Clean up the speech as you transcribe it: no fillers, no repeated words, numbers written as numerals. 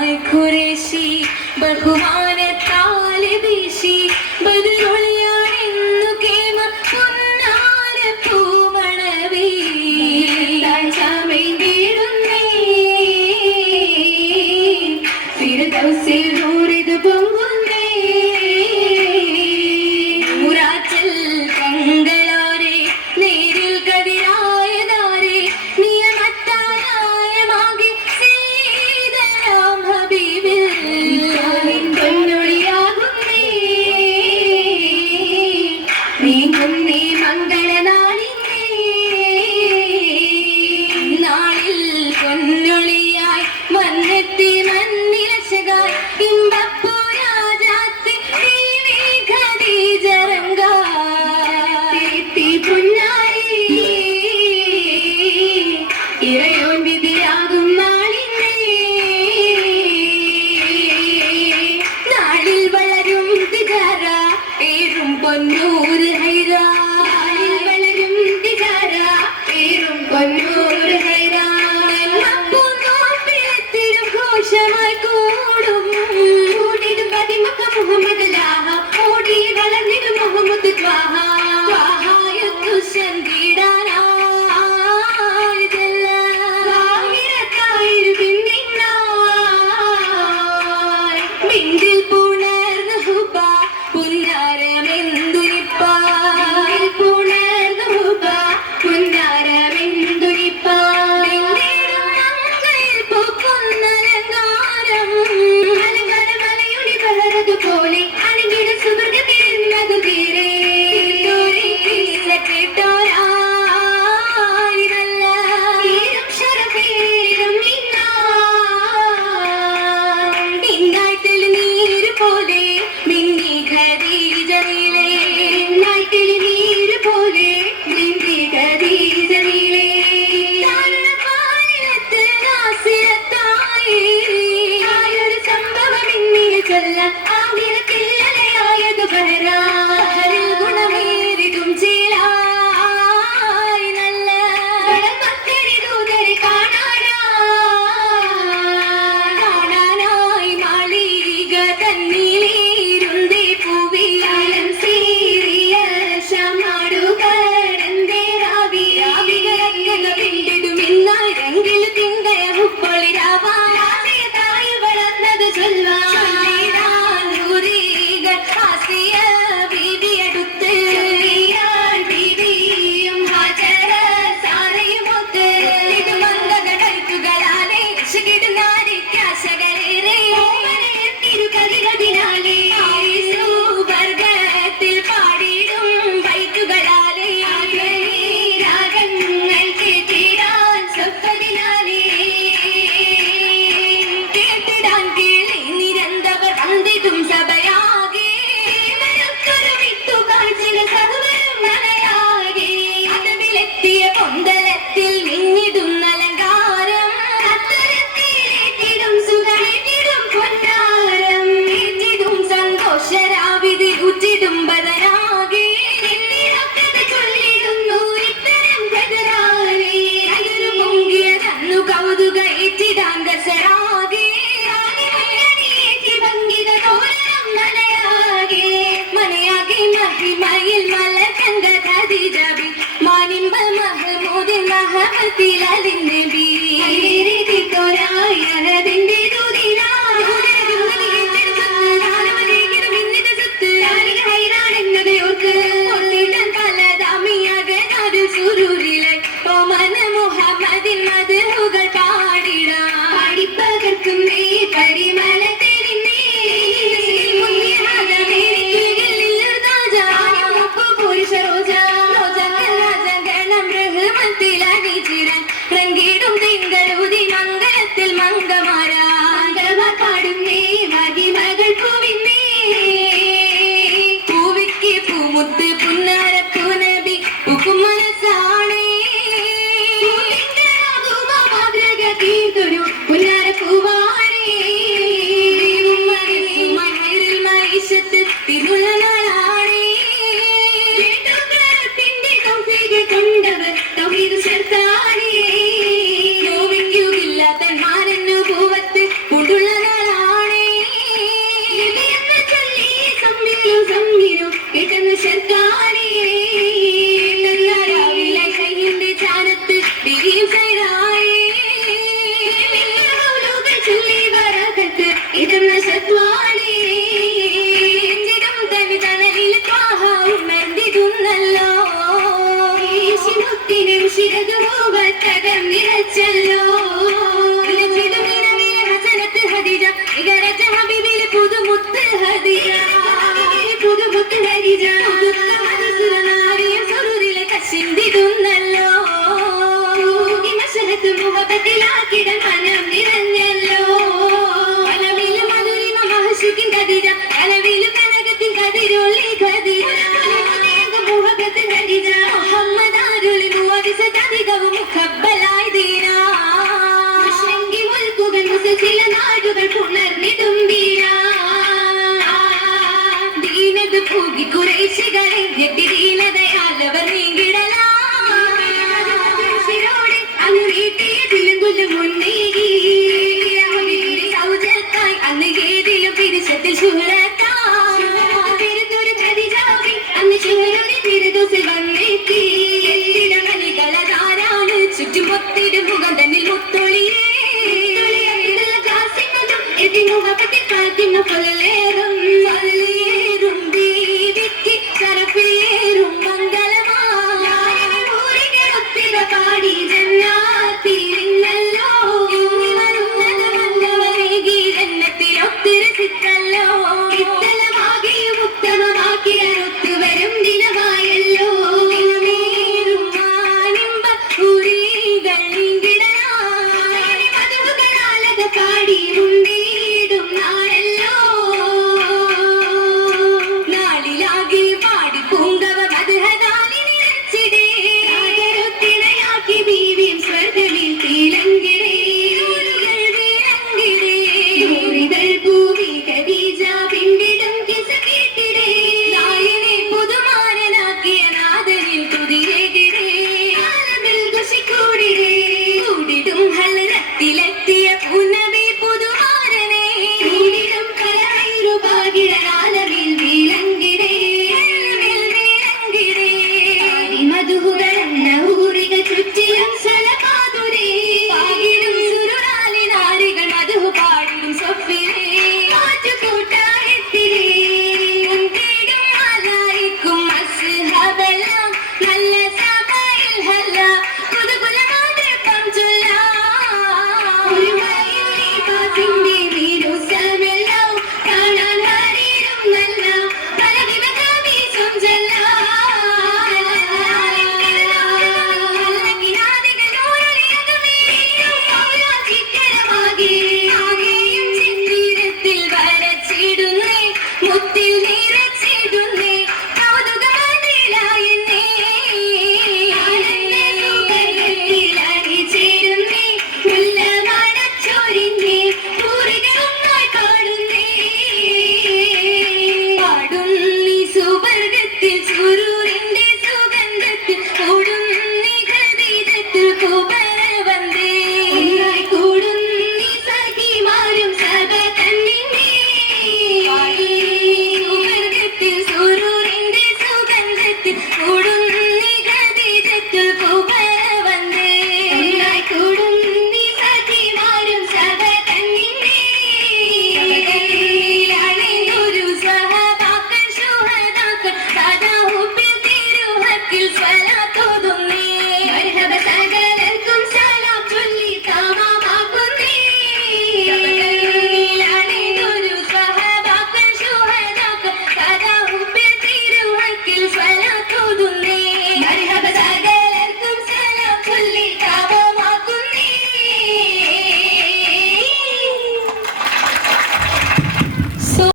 ബദറായി ഖുറൈശി ബഹുമാനത്താലെ വീശി ബദറുളിയാണെന്നു കേമ പൊന്നാര പൂമണവേ ചാമേണ്ടിടുന്നേ ഫിർദൗസിൽ നൂറിത് പൊങ്ങുന്നേ നൂറാച്ചൽ കങ്കളാരെ നേരിൽ കതിരായതാരെ നിയമത്തായ മാകി സീതരാം ഹബീബിൽ പൊന്നൊളിയാകുന്നേ നീങ്ങുന്നേ മംഗളനാളിന്നേ നാളിൽ പൊന്നൊളിയായി വന്നെത്തി മന്നിലശകായി ഇമ്പപ്പൂ രാജാത്തി ഖദീജറങ്കായി പുന്നാരി ഇറയോൻ വിധിയാകും നാളിന്നേ നാളിൽ വളരും തിജാര ഏറും പൊന്നൂർ ഹൈറ വളരും തിജാര ഏറും പൊന്നൂർ ഹൈറ ഘോഷമായി കൂടും കൂടിടും പതിമക്ക മുഹമ്മദ് ലാഹ ഓടി വളർന്നിടും മുഹമ്മദ് ത്വാഹ ത്വാഹായൊത്തു ചെന്തിടാനായിതല്ല ആയിരത്തായിരം പിന്നിന്നായി ബിന്ദിൽ പുണർന്ന ഹുബ പുന്നാരമെന്തുനിപ്പ പുണർന്ന ഹുബ പുന്നാരമെന്തുനിപ്പ പോലെ അണികിട സുവർഗത്തിരുന്നത് തീരെ കേട്ടോരായിരല്ല ശരഫേരും ഇന്നായിട്ടിൽ നീര് പോലെ മിന്നി ഖദീജയിലെ ഇന്നായിട്ടിൽ നീര് പോലെ മിന്നി ഖദീജയിലെ ആയൊരു സംഭവം ഇന്നിൽ ചൊല്ലാം ആയിരത്തില്ലയായത് ബഹരാഹരിൽ ഗുണമേറിതും ചേലായി നല്ല മക്കരി ദൂതരെ കാണാനായി മാളിക തന്നിലേരുന്തേ പൂവിയാലും സീറിയ ശമാടു കടന്തേ രാവികരക്കക വിണ്ടിടും ഇന്നായിരങ്കിൽ തിങ്കയ മുപ്പൊളിരാവാനായി വളർന്നത് ചൊൽവാ ിടം നിറച്ചല്ലോ ഹസനത്ത് ഹദീജ ഇകരജ ഹബീബിലെ പുതുമുത്ത് ഹദീജ പുതുമുത്ത് ഹദീജ സുറുറിലെ കശിന്തിടുന്നല്ലോ മശഹത്ത് മുഹബത്തിലാക്കിടൻ മനം നിറഞ്ഞല്ലോ കലവില് മധുരിമ മഹശുക്കിൻ ഖദീജ കലവില് കനകത്തിൻ കതിരൊളി ഖദീജ മുഹബത്ത് ഖദീജ മുഹമ്മദ് ആരുളി മുഅജിസതധികവും മുഖബ്ബലായി ദീനാ ശങ്കി മുൽക്കുകൾ മുസസില നാടുകൾ പുണർന്നിടും ദീനാ ദീനത് പൂകി കുറേശികളെ ഞെട്ടി ദീനതയാലവർ നീങ്ങിടലാ അന്ന് വീട്ടിയതിലും മുന്നേകി സൗജത്തായി അന്ന് ഏതിലും പിരിശത്തിൽ ശുഹ്റത്തായിരുന്നൊരു ഖദീജാവി അന്ന് ശുഹ്റയുടെ തിരുദോസിൽ വന്നെത്തി കളധാരാണ് ചുറ്റും ഒത്തിരി മുഖം തന്നിൽ മുത്തൊളിയേ മുഖപ്പത്തി കാത്തിമ പൊലലേറും വല്ലേറും ദീപിക്ക് ശരഫേറും മംഗളമാ പാടി ജന്നാത്തിരിന്നല്ലോ വരുന്നത് വന്നവരേകി ജന്നത്തിലൊത്തിരസിക്കല്ലോ ഇത്തലമാകിയും ഉത്തമമാക്കിയ ഒത്തുവരും ദിനമായല്ലോ ദിനമേറും മാനിമ്പ ഉരീകൾ നീങ്കിടലാ മധുകളാലക പാടി മുണ്ടീടും നാളെ